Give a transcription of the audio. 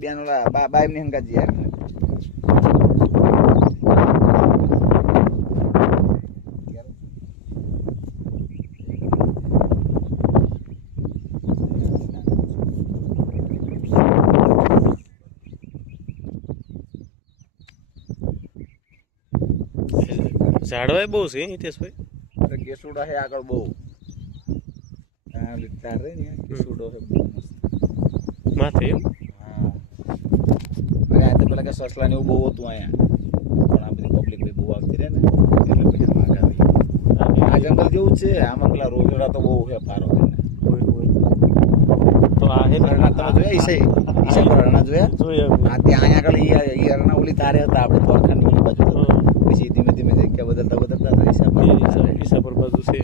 બેન ઓલા બાઈમ ની હંગાત યાર ઝાડવાય બહુ છે હિતેશભાઈ. કેસુડા હે આગળ બહુ વિસ્તાર રે ને કેસુડો હે બહુ મસ્ત માથે એમ. હા આ તો પેલા કે સસલા ને એવું બહુ હતું અહીંયા પણ આ બધી પબ્લિક બહુ આવતી રહે ને એટલે પછી વાઘ આવી. આ જંગલ જેવું જ છે આમાં પેલા રોજડા તો બહુ છે પારો તો આ હે તમે જોયા ઈસા પર હરણા જોયા હા ત્યાં અહીંયા આગળ ઈ હરણા ઓલી તારે હતા આપણે દ્વારકાની ઓલી બાજુ પછી ધીમે ધીમે જગ્યા બદલતા ઈસા પર ઈસા પર બાજુ છે.